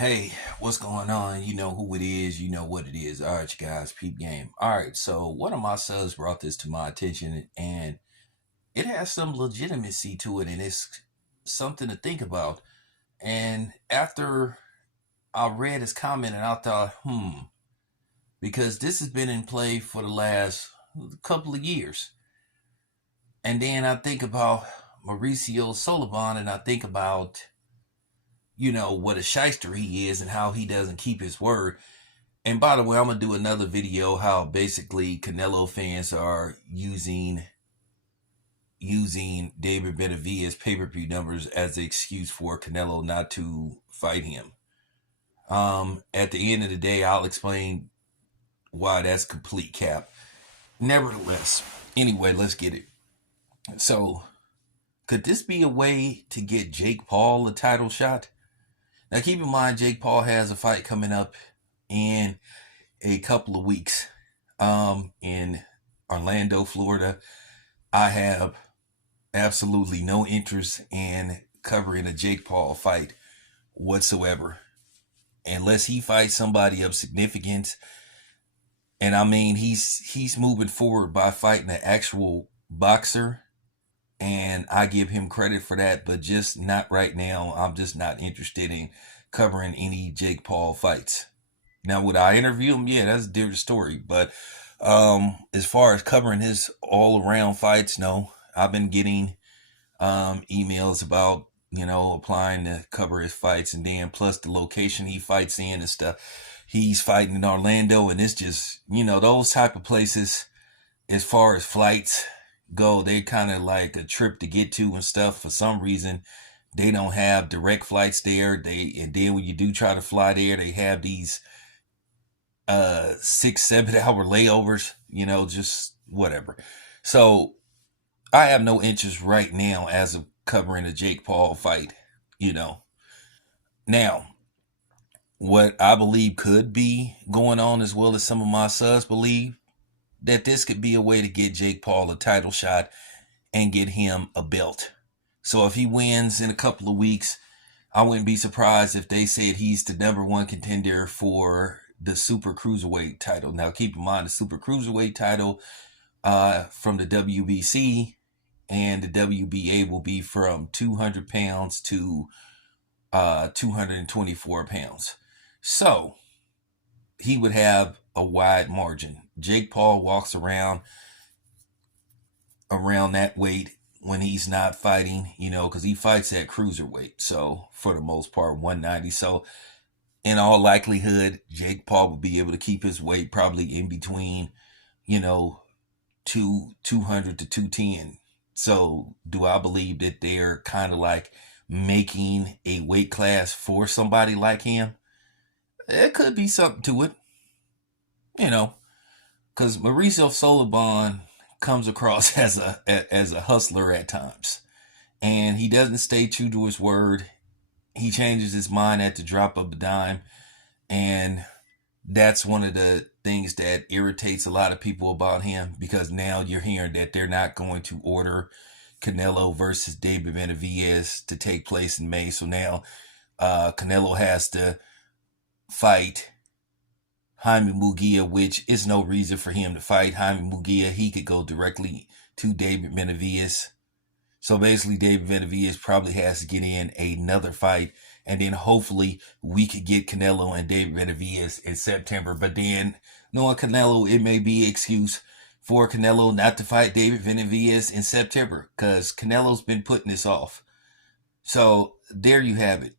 Hey, what's going on? You know who it is. You know what it is. All right, you guys, peep game. All right, so one of my subs brought this to my attention, and it has some legitimacy to it, and it's something to think about. And after I read his comment, and I thought, because this has been in play for the last couple of years. And then I think about Mauricio Sullivan, and I think about, what a shyster he is and how he doesn't keep his word. And by the way, I'm gonna do another video how basically Canelo fans are using David Benavidez pay-per-view numbers as the excuse for Canelo not to fight him. At the end of the day, I'll explain why that's complete cap. Nevertheless, anyway, let's get it. So, could this be a way to get Jake Paul a title shot? Now, keep in mind, Jake Paul has a fight coming up in a couple of weeks in Orlando, Florida. I have absolutely no interest in covering a Jake Paul fight whatsoever, unless he fights somebody of significance. And I mean, he's moving forward by fighting an actual boxer, and I give him credit for that, but just not right now. I'm just not interested in covering any Jake Paul fights. Now, would I interview him? Yeah, that's a different story. But as far as covering his all-around fights, no. I've been getting emails about, applying to cover his fights, and then plus the location he fights in and stuff. He's fighting in Orlando, and it's just, those type of places, as far as flights go, they kind of like a trip to get to and stuff. For some reason, they don't have direct flights there. And then when you do try to fly there, they have these 6-7 hour layovers, just whatever. So I have no interest right now as of covering a Jake Paul fight. Now, what I believe could be going on, as well as some of my subs believe, that this could be a way to get Jake Paul a title shot and get him a belt. So if he wins in a couple of weeks, I wouldn't be surprised if they said he's the #1 contender for the Super Cruiserweight title. Now, keep in mind, the Super Cruiserweight title from the WBC and the WBA will be from 200 pounds to 224 pounds. So he would have a wide margin. Jake Paul walks around that weight when he's not fighting, because he fights at cruiserweight. So for the most part, 190. So in all likelihood, Jake Paul will be able to keep his weight probably in between, 200 to 210. So do I believe that they're kind of like making a weight class for somebody like him? There could be something to it, because Mauricio Sullivan comes across as a hustler at times, and he doesn't stay true to his word. He changes his mind at the drop of a dime, and that's one of the things that irritates a lot of people about him, because now you're hearing that they're not going to order Canelo versus David Benavidez to take place in May. So now Canelo has to fight Jaime Munguia, which is no reason for him to fight Jaime Munguia. He could go directly to David Benavidez. So basically, David Benavidez probably has to get in another fight, and then hopefully we could get Canelo and David Benavidez in September. But then, knowing Canelo, it may be an excuse for Canelo not to fight David Benavidez in September, because Canelo's been putting this off. So there you have it.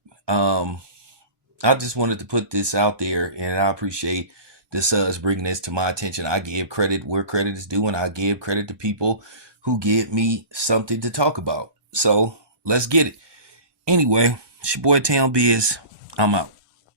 I just wanted to put this out there, and I appreciate the subs bringing this to my attention. I give credit where credit is due, and I give credit to people who give me something to talk about. So let's get it. Anyway, it's your boy Town Biz. I'm out.